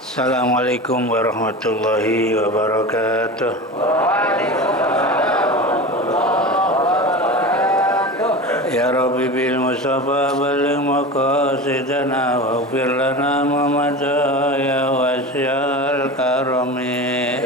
Assalamualaikum warahmatullahi wabarakatuh. Ya Rabbi bil Mustafa baligh maqasidana waghfir lana ma madha ya wasi'al karami.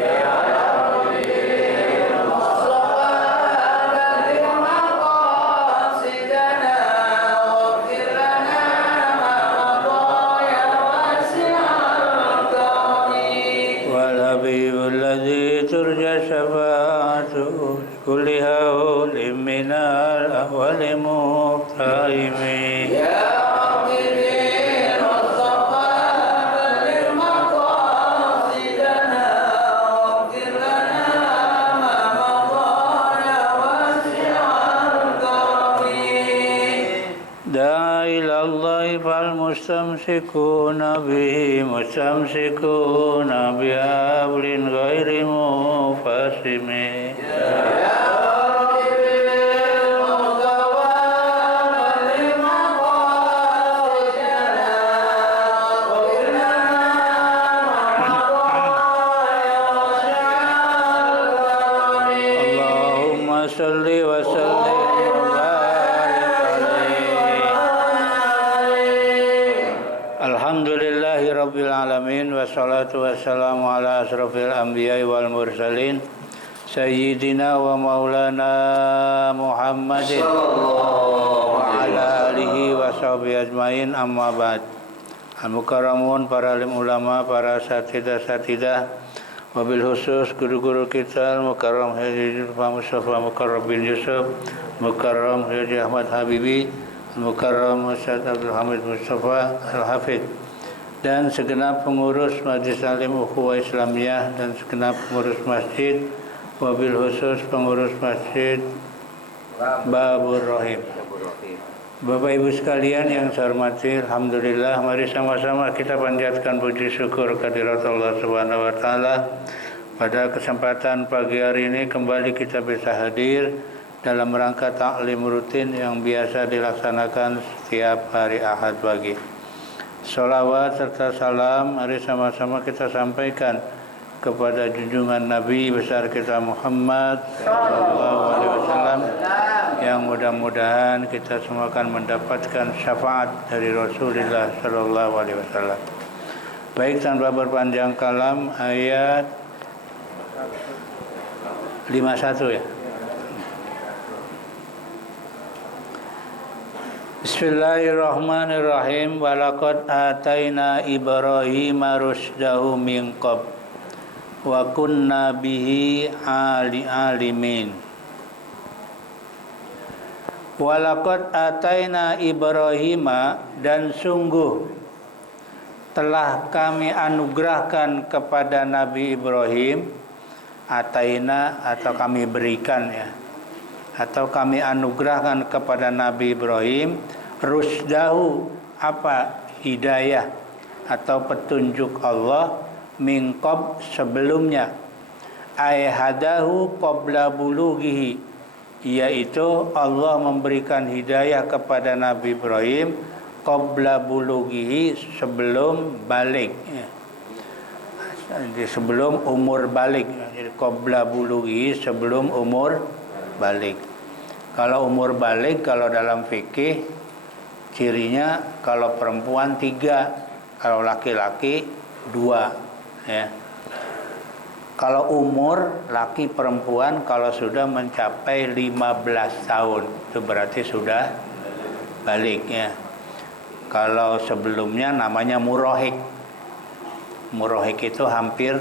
كل هول من الأول مقتحم يا ربي بالمصطفى بلغ مقاصدنا واغفر لنا ما مضى يا واسع الكرم داع إلى الله فالمستمسكون به مستمسكون بحبل غير منفصم Alhamdulillahirrabbilalamin. Wassalatu wassalamu ala asrafil anbiya'i wal mursalin Sayyidina wa maulana Muhammadin wa ala alihi wa sahbihi ajmain, amma ba'd. Al-mukarramun, para alim ulama, para satidah-satidah, wabil khusus guru-guru kita Al-Mukarram Haji Mustafa Mukarram bin Yusuf, Mukarram Haji Ahmad Habibi, Al-Mukarram Ustaz Abdul Hamid Mustafa Al-Hafidh, dan segenap pengurus Majlis Alim Ukhuwah Islamiyah dan segenap pengurus masjid, wabil khusus pengurus masjid Babur Rahim. Bapak Ibu sekalian yang saya hormati, alhamdulillah, mari sama-sama kita panjatkan puji syukur kehadirat Allah Subhanahu wa taala. Pada kesempatan pagi hari ini kembali kita bisa hadir dalam rangka taklim rutin yang biasa dilaksanakan setiap hari Ahad pagi. Salawat serta salam mari sama-sama kita sampaikan kepada junjungan Nabi besar kita Muhammad sallallahu alaihi wasallam, yang mudah-mudahan kita semua akan mendapatkan syafaat dari Rasulullah sallallahu alaihi wasallam. Baik, tanpa berpanjang kalam, ayat 51 ya. Bismillahirrahmanirrahim. Walaqad ataina Ibrahima rusdahu min qabl wa kunna bihi alimin. Walaqad ataina Ibrahima, dan sungguh telah kami anugerahkan kepada Nabi Ibrahim. Ataina atau kami berikan ya, atau kami anugerahkan kepada Nabi Ibrahim rusdahu, apa? Hidayah atau petunjuk Allah, min qabl, sebelumnya, ay hadahu qabla bulughihi, yaitu Allah memberikan hidayah kepada Nabi Ibrahim qabla bulughihi, sebelum balik ya. Sebelum umur balik. Jadi qabla bulughihi, sebelum umur balik. Kalau umur balik, kalau dalam fikih cirinya, kalau perempuan 3, kalau laki-laki 2 ya. Kalau umur laki perempuan kalau sudah mencapai 15 tahun itu berarti sudah balik ya. Kalau sebelumnya namanya murahik. Murahik itu hampir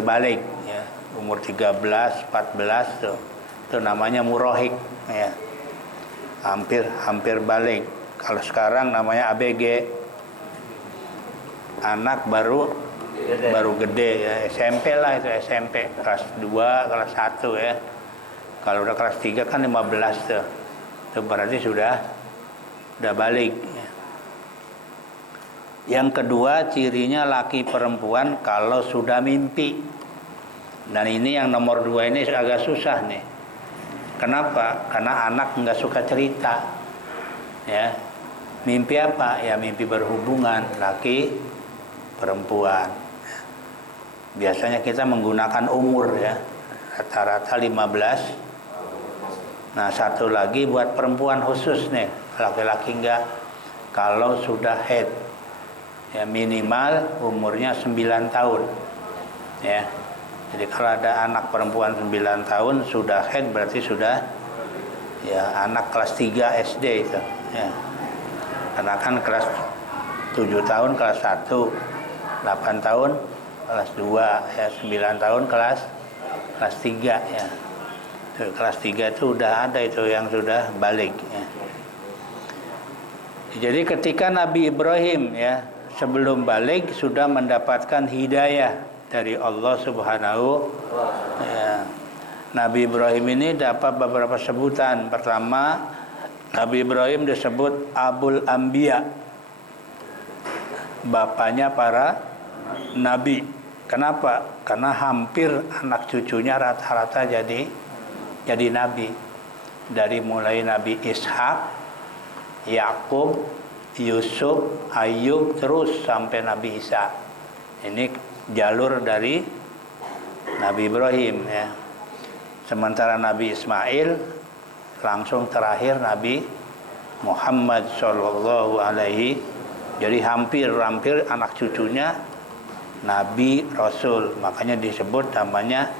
balik ya. Umur 13, 14 tuh. Itu namanya murahik ya. Hampir balik. Kalau sekarang namanya ABG. Anak baru gede ya, SMP lah, itu SMP kelas 2, kelas 1 ya. Kalau udah kelas 3 kan 15 tuh. Itu berarti sudah balik ya. Yang kedua, cirinya laki perempuan kalau sudah mimpi. Dan ini yang nomor 2 ini agak susah nih. Kenapa? Karena anak nggak suka cerita, ya. Mimpi apa? Ya mimpi berhubungan laki perempuan. Biasanya kita menggunakan umur ya, rata-rata 15. Nah, satu lagi buat perempuan khusus nih, laki-laki enggak. Kalau sudah haid, ya minimal umurnya 9 tahun. Ya. Jadi kalau ada anak perempuan 9 tahun sudah haid berarti sudah ya anak kelas 3 SD itu. Ya. Karena kan kelas 7 tahun kelas 1, 8 tahun kelas 2, ya 9 tahun kelas 3 ya. Tuh, kelas 3 itu udah ada itu yang sudah balik ya. Jadi ketika Nabi Ibrahim ya sebelum balik sudah mendapatkan hidayah dari Allah Subhanahu ya. Nabi Ibrahim ini dapat beberapa sebutan. Pertama, Nabi Ibrahim disebut Abul Anbiya, bapaknya para nabi. Kenapa? Karena hampir anak cucunya rata-rata jadi nabi. Dari mulai Nabi Ishak, Yakub, Yusuf, Ayub, terus sampai Nabi Isa. Ini jalur dari Nabi Ibrahim ya. Sementara Nabi Ismail langsung terakhir Nabi Muhammad Sallallahu Alaihi. Jadi hampir anak cucunya Nabi Rasul. Makanya disebut namanya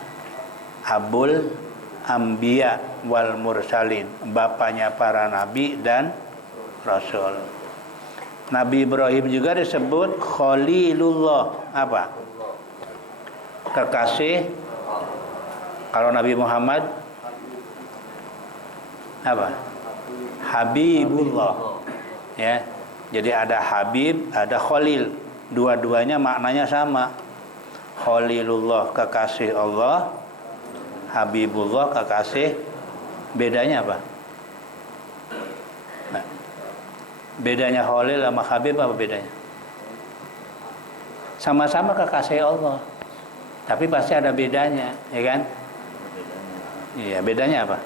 Abul Anbiya wal Mursalin, bapaknya para nabi dan rasul. Nabi Ibrahim juga disebut Khalilullah. Apa? Kekasih. Kalau Nabi Muhammad apa? Habibullah. Ya. Jadi ada Habib, ada Khalil. Dua-duanya maknanya sama. Khalilullah kekasih Allah, Habibullah kekasih. Bedanya apa? Nah, bedanya Khalil sama Habib apa bedanya? Sama-sama kekasih Allah, tapi pasti ada bedanya, ya kan? Iya, bedanya apa?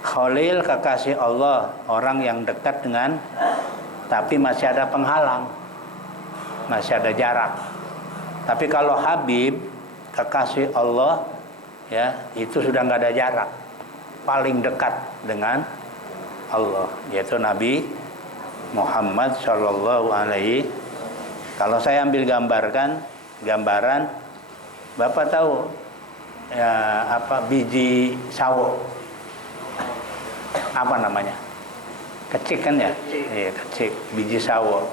Khalil kekasih Allah, orang yang dekat dengan, tapi masih ada penghalang, masih ada jarak. Tapi kalau Habib kekasih Allah, ya itu sudah nggak ada jarak, paling dekat dengan Allah, yaitu Nabi Muhammad Shallallahu Alaihi. Kalau saya ambil gambaran, Bapak tahu ya apa biji sawo? Apa namanya? Kecik kan ya? Iya, kecik, biji sawo.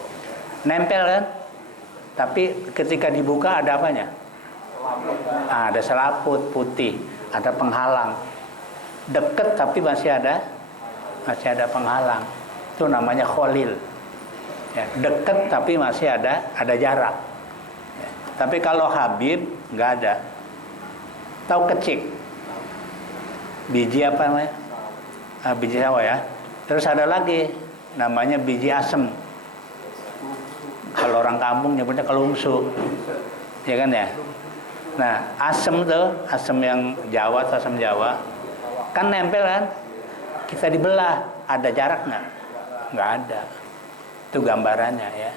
Nempel kan? Tapi ketika dibuka ada apanya? Ada selaput putih, ada penghalang. Deket tapi masih ada penghalang. Itu namanya Khalil. Ya, deket tapi masih ada jarak. Ya. Tapi kalau Habib nggak ada. Tahu kecik? Biji apa namanya? Biji sawo ya. Terus ada lagi namanya biji asem. Kalau orang kampung nyebutnya kelungsu. Ya kan ya? Nah, asem tuh, asem yang Jawa atau asem Jawa kan nempel kan? Kita dibelah, ada jarak nggak? Nggak ada. Itu gambarannya ya.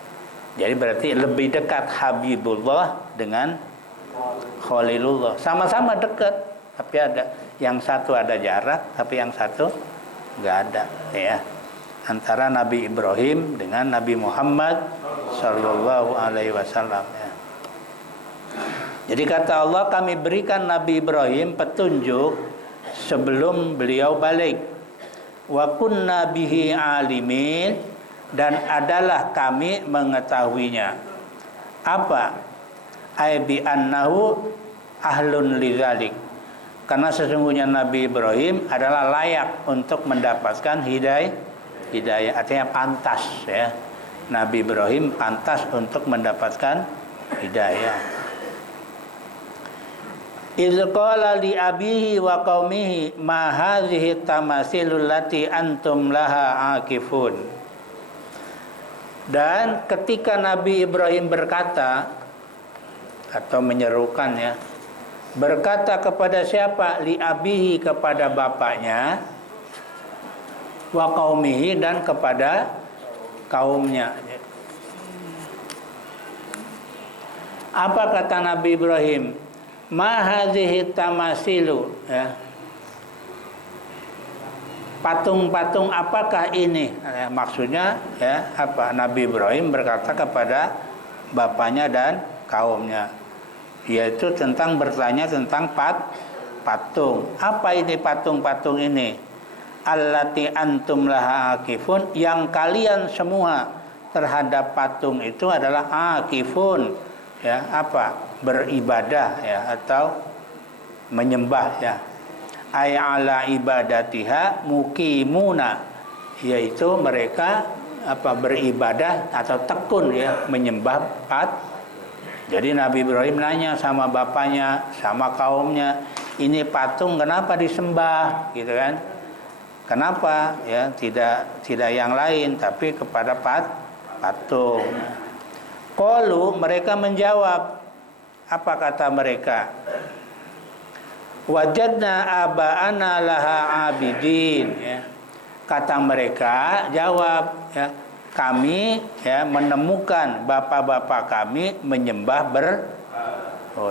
Jadi berarti lebih dekat Habibullah dengan Khalilullah. Sama-sama dekat, tapi ada yang satu ada jarak, tapi yang satu nggak ada ya. Antara Nabi Ibrahim dengan Nabi Muhammad Sallallahu Alaihi Wasallam ya. Jadi kata Allah, kami berikan Nabi Ibrahim petunjuk sebelum beliau balik. Wa kunna bihi alimin, dan adalah kami mengetahuinya. Apa? Ai bi annahu ahlun lidzalik. Karena sesungguhnya Nabi Ibrahim adalah layak untuk mendapatkan hidayah, artinya pantas ya. Nabi Ibrahim pantas untuk mendapatkan hidayah. Idz qala li abihi wa qaumihi ma hadhihi tamasilul lati antum laha akifun. Dan ketika Nabi Ibrahim berkata atau menyerukan ya, berkata kepada siapa? Li abihi, kepada bapaknya. wa qaumihi, dan kepada kaumnya. Apa kata Nabi Ibrahim? Ma hadhihi tamasilu, ya. Patung-patung apakah ini? Maksudnya ya apa? Nabi Ibrahim berkata kepada bapaknya dan kaumnya, yaitu tentang bertanya tentang patung. Apa ini patung-patung ini? Allati antum laha akifun, yang kalian semua terhadap patung itu adalah akifun, ya apa? Beribadah, ya, atau menyembah, ya. Ay ala ibadatiha mukimuna, yaitu mereka apa? Beribadah atau tekun, ya, menyembah Jadi Nabi Ibrahim nanya sama bapaknya, sama kaumnya, ini patung kenapa disembah, gitu kan? Kenapa, ya, tidak yang lain tapi kepada patung. Qalu, mereka menjawab, apa kata mereka? Wajadna aba'ana laha abidin, ya. Kata mereka jawab, ya, kami, ya, menemukan bapak-bapak kami menyembah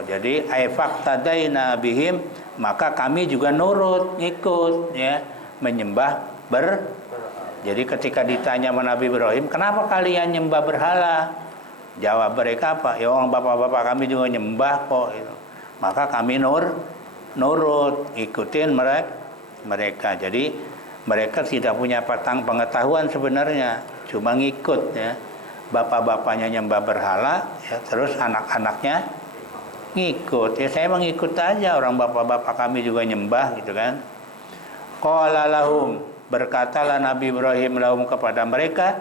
jadi aifaqtadaina bihim, maka kami juga nurut, ngikut, ya, menyembah Jadi ketika ditanya sama Nabi Ibrahim, kenapa kalian nyembah berhala? Jawab mereka apa? Ya, orang bapak-bapak kami juga nyembah kok, gitu. Maka kami nurut, ikutin mereka. Jadi mereka tidak punya pengetahuan sebenarnya, cuma ngikut, ya. Bapak-bapaknya nyembah berhala, ya, terus anak-anaknya ngikut. Ya, saya mengikut aja, orang bapak-bapak kami juga nyembah, gitu kan. Qala lahum, berkatalah Nabi Ibrahim lahum kepada mereka,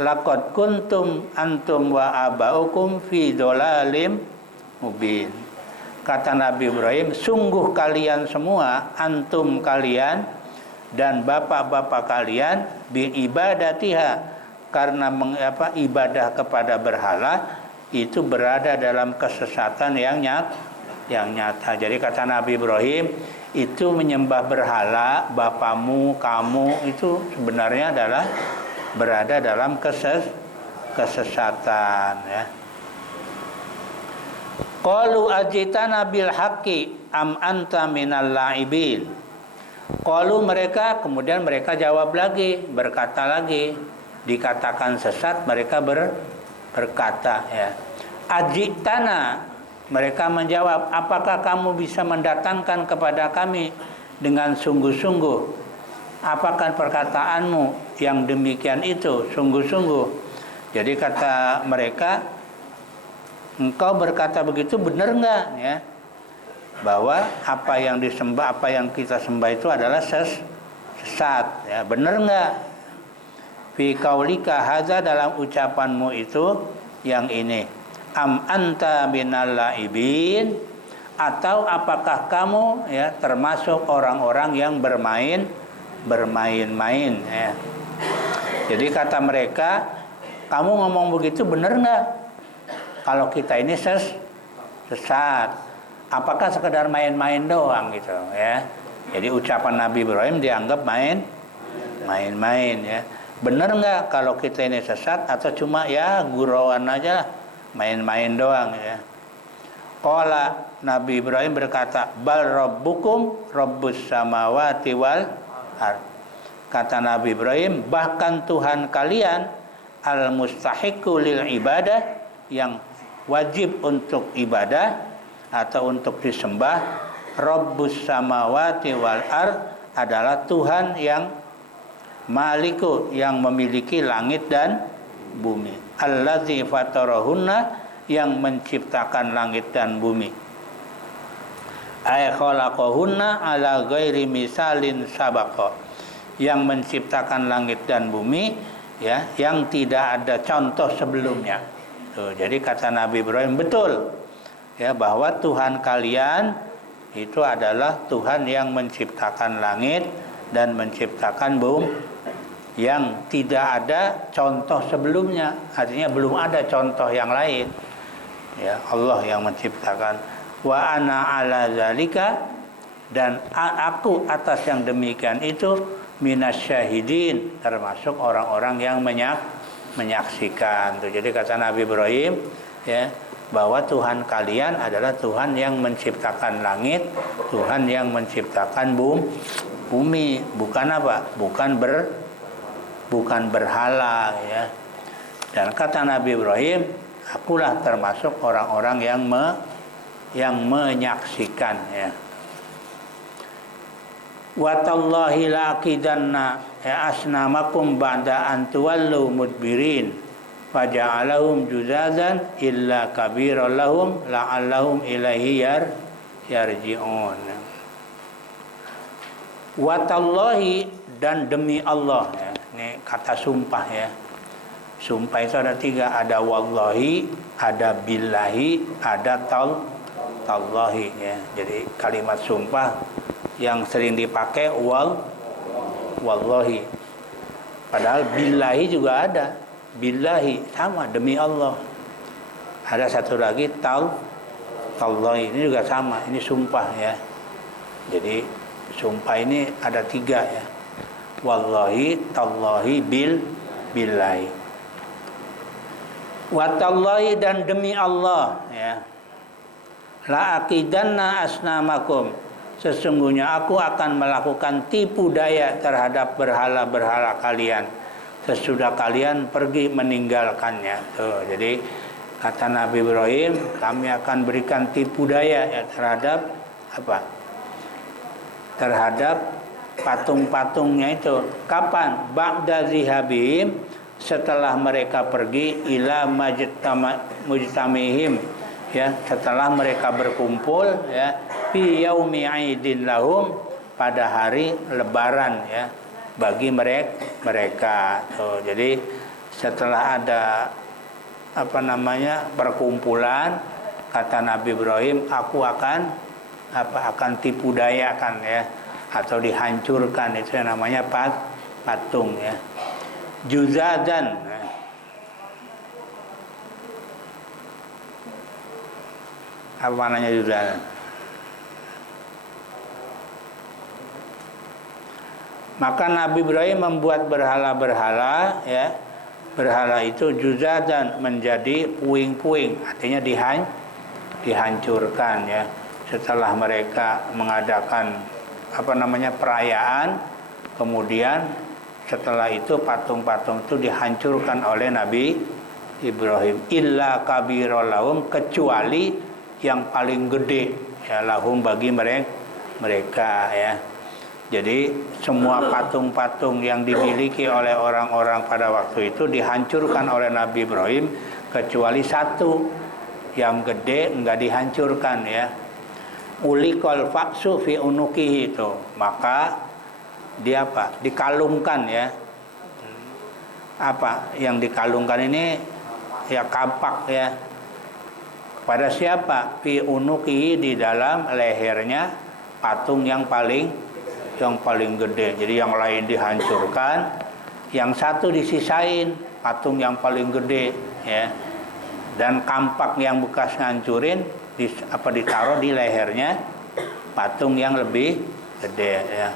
laqad kuntum antum wa abaukum fi dhalalim mubin. Kata Nabi Ibrahim, sungguh kalian semua, antum kalian dan bapak-bapak kalian, bi ibadatiha, karena ibadah kepada berhala itu berada dalam kesesatan yang nyata. Jadi kata Nabi Ibrahim, itu menyembah berhala, bapakmu, kamu itu sebenarnya adalah berada dalam kesesatan, ya. Qalu ajitana bil haqqi am anta minal la'ibin. Qalu, mereka, kemudian mereka jawab lagi, berkata lagi, dikatakan sesat, mereka berkata, ya, ajitana, mereka menjawab, apakah kamu bisa mendatangkan kepada kami dengan sungguh-sungguh? Apakah perkataanmu yang demikian itu sungguh-sungguh? Jadi kata mereka, engkau berkata begitu benar enggak, ya? Bahwa apa yang disembah, apa yang kita sembah itu adalah sesat, ya, benar enggak? Fi qaulika hadza, dalam ucapanmu itu yang ini. Am anta minal laibin, atau apakah kamu, ya, termasuk orang-orang yang bermain-main, ya. Jadi kata mereka, kamu ngomong begitu benar nggak? Kalau kita ini sesat, apakah sekedar main-main doang, gitu, ya? Jadi ucapan Nabi Ibrahim dianggap main-main, ya. Benar nggak kalau kita ini sesat, atau cuma ya gurauan aja, main-main doang, ya? Qala, Nabi Ibrahim berkata, bal rabbukum rabbus samawati wal ard. Kata Nabi Ibrahim, bahkan Tuhan kalian al mustahiqu lil ibadah, yang wajib untuk ibadah atau untuk disembah, rabbus samawati wal ard, adalah Tuhan yang maliku, yang memiliki langit dan bumi. Allazi fatarahunna, yang menciptakan langit dan bumi. Ay khalaqahunna ala ghairi misalin sabaqa, yang menciptakan langit dan bumi, ya, yang tidak ada contoh sebelumnya. Tuh, jadi kata Nabi Ibrahim betul, ya, bahwa Tuhan kalian itu adalah Tuhan yang menciptakan langit dan menciptakan bumi, yang tidak ada contoh sebelumnya. Artinya belum ada contoh yang lain, ya, Allah yang menciptakan. Wa ana ala zalika, dan aku atas yang demikian itu minasyahidin, termasuk orang-orang yang menyaksikan. Tuh, jadi kata Nabi Ibrahim ya, bahwa Tuhan kalian adalah Tuhan yang menciptakan langit, Tuhan yang menciptakan bumi, bukan apa? Bukan berhala ya. Dan kata Nabi Ibrahim, akulah termasuk orang-orang yang menyaksikan ya. Wa tallahi laqidanna asnamakum ba'da an tuwallu mudbirin faja'alahum juzazan illa kabiran lahum la'allahum ilaihi yarji'un. Wa tallahi, dan demi Allah ya. Ini kata sumpah ya. Sumpah itu ada 3, ada wallahi, ada billahi, ada tallahi ya. Jadi kalimat sumpah yang sering dipakai wallahi. Padahal billahi juga ada. Billahi sama, demi Allah. Ada satu lagi tallahi, ini juga sama, ini sumpah ya. Jadi sumpah ini ada 3 ya. Wallahi, tallahi, billahi. Wa tallahi, dan demi Allah ya. La aqidanna asnamakum, sesungguhnya aku akan melakukan tipu daya terhadap berhala-berhala kalian sesudah kalian pergi meninggalkannya. Tuh, jadi kata Nabi Ibrahim, kami akan berikan tipu daya ya, terhadap apa? Terhadap patung-patungnya itu. Kapan? Ba'da zihabihim, setelah mereka pergi, ila mujtamihim ya, setelah mereka berkumpul ya, fi yaumi aidin lahum, pada hari lebaran ya bagi mereka. Tuh, jadi setelah ada perkumpulan, kata Nabi Ibrahim, aku akan tipu dayakan ya, atau dihancurkan, itu yang namanya patung ya. Juzadan ya. Apa maknanya juzadan? Maka Nabi Ibrahim membuat berhala-berhala ya. Berhala itu juzadan, menjadi puing-puing, artinya dihancurkan ya. Setelah mereka mengadakan perayaan, kemudian setelah itu patung-patung itu dihancurkan oleh Nabi Ibrahim. Illa kabirul lahum, kecuali yang paling gede ya, lahum, bagi mereka ya. Jadi semua patung-patung yang dimiliki oleh orang-orang pada waktu itu dihancurkan oleh Nabi Ibrahim, kecuali satu yang gede enggak dihancurkan ya. Ulikal faksu fi unukihi, itu maka dia dikalungkan ya. Apa yang dikalungkan ini ya, kapak ya. Pada siapa? Fi unukihi, di dalam lehernya patung yang paling gede. Jadi yang lain dihancurkan, yang satu disisain, patung yang paling gede ya. Dan kampak yang bekas ngancurin ditaruh di lehernya patung yang lebih gede ya.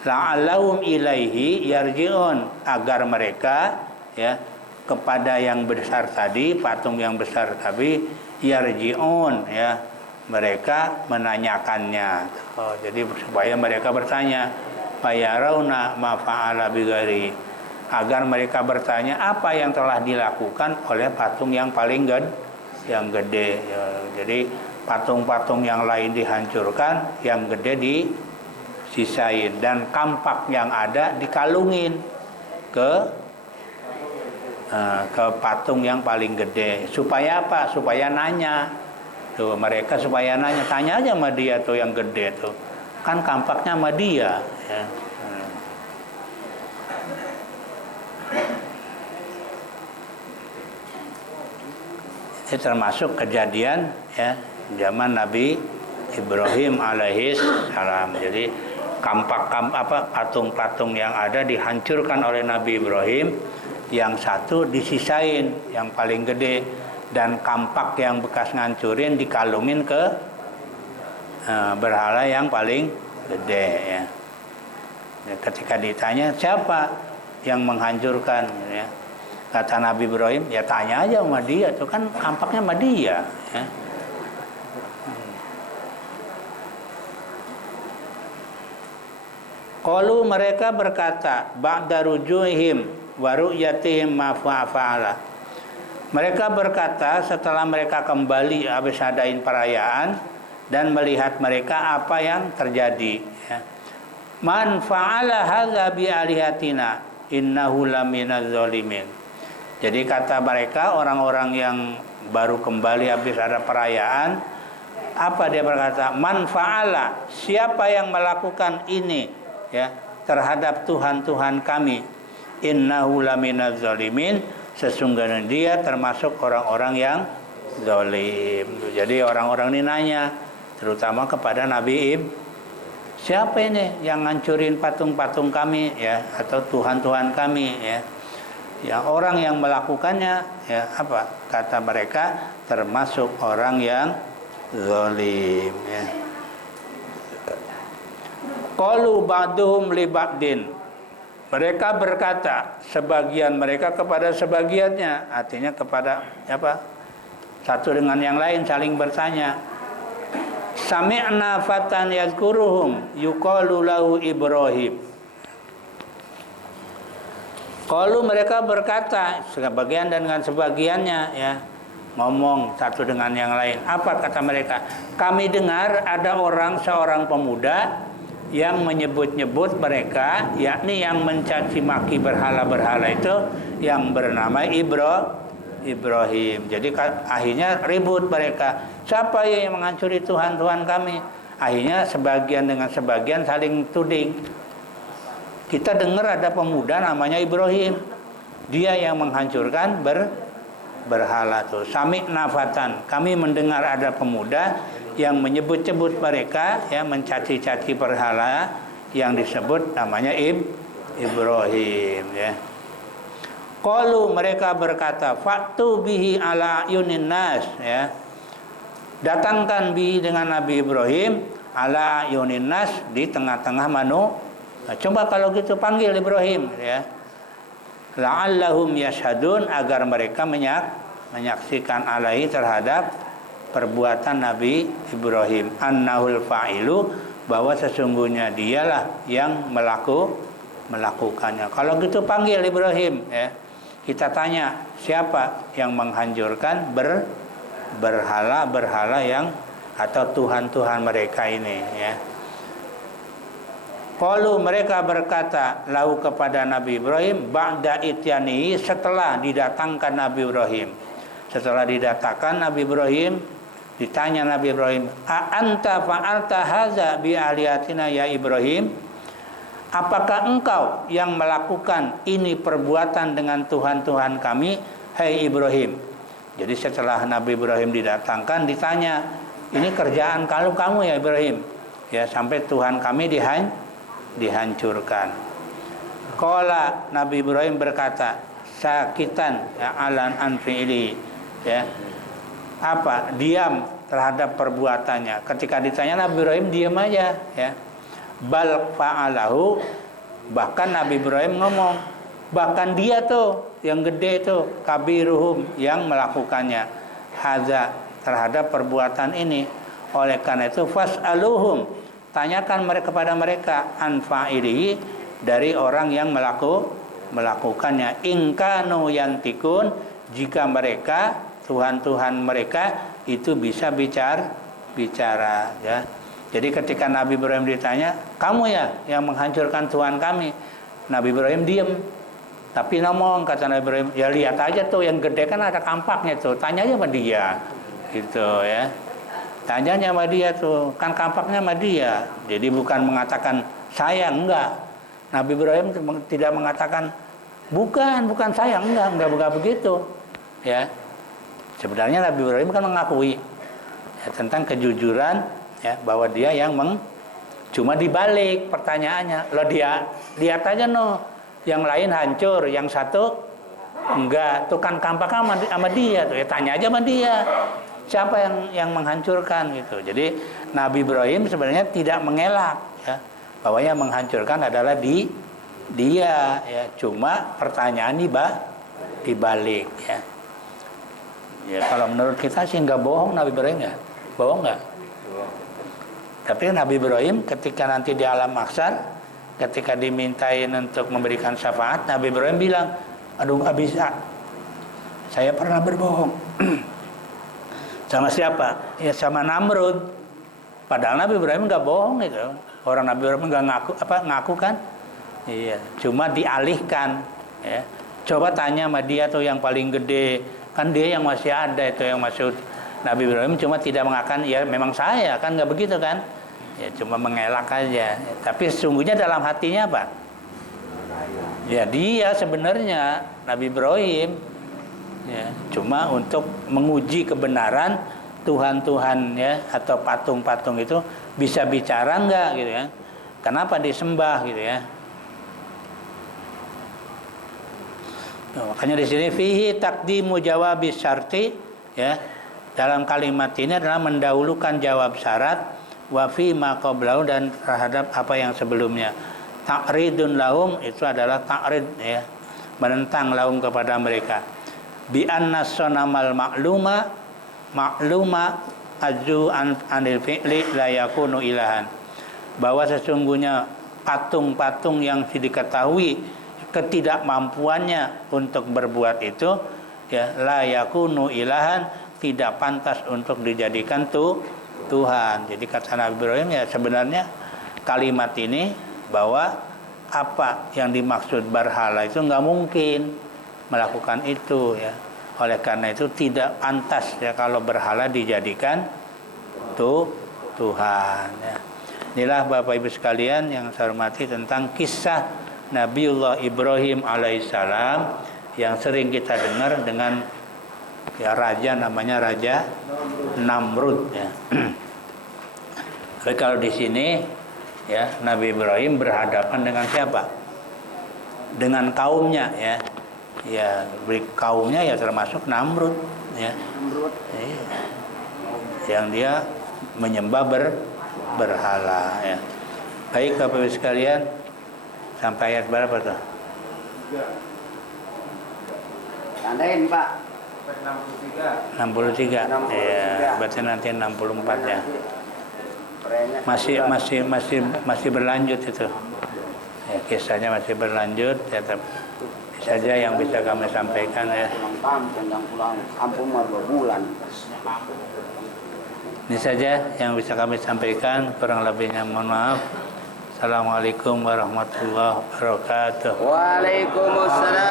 La'allahum ilaihi yarji'un, agar mereka ya kepada yang besar tadi, patung yang besar tadi, yarji'un ya, mereka menanyakannya. Oh, jadi supaya mereka bertanya, fayarauna ma fa'ala bighairi, agar mereka bertanya apa yang telah dilakukan oleh patung yang paling gede ya. Jadi patung-patung yang lain dihancurkan, yang gede disisain, dan kampak yang ada dikalungin ke patung yang paling gede. Supaya apa? Supaya nanya. Tuh, mereka supaya nanya, tanya aja sama dia tuh yang gede tuh. Kan kampaknya sama dia ya. Ini termasuk kejadian ya zaman Nabi Ibrahim alaihi salam. Jadi patung-patung yang ada dihancurkan oleh Nabi Ibrahim, yang satu disisain yang paling gede, dan kampak yang bekas ngancurin dikalungin ke berhala yang paling gede ya. Ya, ketika ditanya siapa yang menghancurkan, ya, kata Nabi Ibrahim, ya tanya aja sama dia, itu kan kampaknya sama dia. Ya. Qalu mereka berkata, ba'da rujuhim wa ru'yatihim ma fa'ala. Mereka berkata setelah mereka kembali habis adain perayaan dan melihat mereka apa yang terjadi. Ya. Man fa'ala hadza bi alihatina innahu laminaz zalimin. Jadi kata mereka, orang-orang yang baru kembali habis ada perayaan, apa dia berkata? Man fa'ala, siapa yang melakukan ini, ya, terhadap Tuhan-Tuhan kami, innahu laminaz zalimin, sesungguhnya dia termasuk orang-orang yang zalim. Jadi orang-orang ini nanya terutama kepada Nabi Ibrahim, siapa ini yang ngancurin patung-patung kami, ya, atau Tuhan-Tuhan kami, ya. Ya, orang yang melakukannya, ya, apa kata mereka, termasuk orang yang zalim, ya. Qalu ba'duhum li ba'din. Mereka berkata, sebagian mereka kepada sebagiannya, artinya kepada apa? Satu dengan yang lain saling bertanya. Sami'na fatan yazkuruhum yuqalu lahu Ibrahim. Kalau mereka berkata, sebagian dengan sebagiannya, ya, ngomong satu dengan yang lain. Apa kata mereka? Kami dengar ada seorang pemuda yang menyebut-nyebut mereka, yakni yang mencaci maki berhala-berhala itu, yang bernama Ibrahim. Jadi akhirnya ribut mereka. Siapa yang menghancuri Tuhan-Tuhan kami? Akhirnya sebagian dengan sebagian saling tuding. Kita dengar ada pemuda namanya Ibrahim. Dia yang menghancurkan berhala tuh. Sami'na fatan. Kami mendengar ada pemuda yang menyebut-nyebut mereka, ya, mencaci-caci berhala yang disebut namanya Ibrahim, ya. Qalu mereka berkata, fa'tu bihi ala yunin nas, ya. Datangkan bihi dengan Nabi Ibrahim ala yunin nas, di tengah-tengah manusia. Nah, coba kalau gitu panggil Ibrahim, ya. La'allahum yashhadun, agar mereka menyaksikan alaihi terhadap perbuatan Nabi Ibrahim, annahul fa'ilu, bahwa sesungguhnya dialah yang melakukannya. Kalau gitu panggil Ibrahim, ya. Kita tanya siapa yang menghancurkan berhala yang atau Tuhan-Tuhan mereka ini, ya. Qalu mereka berkata lahu kepada Nabi Ibrahim, ba'da ityani, setelah didatangkan Nabi Ibrahim. Setelah didatangkan Nabi Ibrahim, ditanya Nabi Ibrahim, a anta fa'alta hadza bi alihatina ya Ibrahim? Apakah engkau yang melakukan ini perbuatan dengan Tuhan-Tuhan kami, hai Ibrahim? Jadi setelah Nabi Ibrahim didatangkan, ditanya, ini kerjaan kalau kamu ya Ibrahim, ya, sampai Tuhan kami dihancurkan. Qala, Nabi Ibrahim berkata, sakitan, ya, alan anfi'ili, ya, apa, diam terhadap perbuatannya. Ketika ditanya Nabi Ibrahim diam aja, ya. Bal fa'alahu, bahkan Nabi Ibrahim ngomong, bahkan dia tuh yang gede tuh, kabiruhum, yang melakukannya, hadza, terhadap perbuatan ini. Oleh karena itu fas'aluhum, tanyakan mereka kepada mereka, anfa'ilihi, dari orang yang melakukannya. Ingkanu yantikun, jika mereka, Tuhan-Tuhan mereka itu bisa bicara, ya. Jadi ketika Nabi Ibrahim ditanya, kamu ya yang menghancurkan Tuhan kami, Nabi Ibrahim diem. Tapi ngomong, kata Nabi Ibrahim, ya lihat aja tuh yang gede kan ada kampaknya tuh, tanya aja sama dia, gitu, ya. Tanyanya sama dia tuh, kan kampaknya sama dia. Jadi bukan mengatakan saya, enggak. Nabi Ibrahim tidak mengatakan bukan saya, enggak begitu, ya. Sebenarnya Nabi Ibrahim kan mengakui, ya, tentang kejujuran, ya, bahwa dia yang cuma dibalik pertanyaannya. Lo dia lihat aja yang lain hancur, yang satu enggak, tuh kan kampaknya sama dia tuh, ya tanya aja sama dia. Siapa yang menghancurkan gitu. Jadi Nabi Ibrahim sebenarnya tidak mengelak, ya. bahwa yang menghancurkan adalah dia ya. Cuma pertanyaan dibalik ya. Ya kalau menurut kita sih nggak bohong Nabi Ibrahim ya. Bohong nggak? Tapi Nabi Ibrahim ketika nanti di alam mahsyar, ketika dimintain untuk memberikan syafaat, Nabi Ibrahim bilang, aduh nggak bisa, saya pernah berbohong. Sama siapa? Ya sama Namrud. Padahal Nabi Ibrahim nggak bohong itu. Orang Nabi Ibrahim nggak ngaku kan? Iya. Cuma dialihkan. Ya. Coba tanya sama dia tuh yang paling gede, kan dia yang masih ada itu yang masuk. Nabi Ibrahim cuma tidak mengatakan ya memang saya, kan nggak begitu kan? Ya cuma mengelak aja. Tapi sesungguhnya dalam hatinya apa? Ya dia sebenarnya Nabi Ibrahim ya, cuma untuk menguji kebenaran Tuhan-Tuhan ya atau patung-patung itu bisa bicara enggak gitu ya. Kenapa disembah gitu ya. Nah, makanya di sini fihi taqdimu jawabi syarti ya. Dalam kalimat ini adalah mendahulukan jawab syarat wa fi ma qablahu dan terhadap apa yang sebelumnya. Ta'ridun lahum itu adalah ta'rid ya, menentang lahum kepada mereka. Bi anna sanamal ma'luma azu anil fi'li la yakunu ilahan. Bahwa sesungguhnya patung-patung yang diketahui ketidakmampuannya untuk berbuat itu ya la yakunu ilahan, tidak pantas untuk dijadikan Tuhan. Jadi kata Nabi Ibrahim ya sebenarnya kalimat ini bahwa apa yang dimaksud berhala itu nggak mungkin melakukan itu ya. Oleh karena itu tidak pantas ya kalau berhala dijadikan Tuhan ya. Inilah Bapak Ibu sekalian yang saya hormati tentang kisah Nabiullah Ibrahim alaihissalam yang sering kita dengar dengan ya raja namanya Raja Namrud ya. Tapi kalau di sini ya Nabi Ibrahim berhadapan dengan siapa? Dengan kaumnya ya. Ya, kaumnya ya termasuk Namrud ya. Ya. Yang dia menyembah berhala ya. Baik Bapak Ibu sekalian, sampai ayat berapa tuh? Tandain Pak. 63. Ya, berarti nanti 64 ya. Masih berlanjut itu. Ya, kisahnya masih berlanjut ya, saja yang bisa kami sampaikan ya. Ini saja yang bisa kami sampaikan, kurang lebihnya mohon maaf. Assalamualaikum warahmatullahi wabarakatuh. Waalaikumsalam.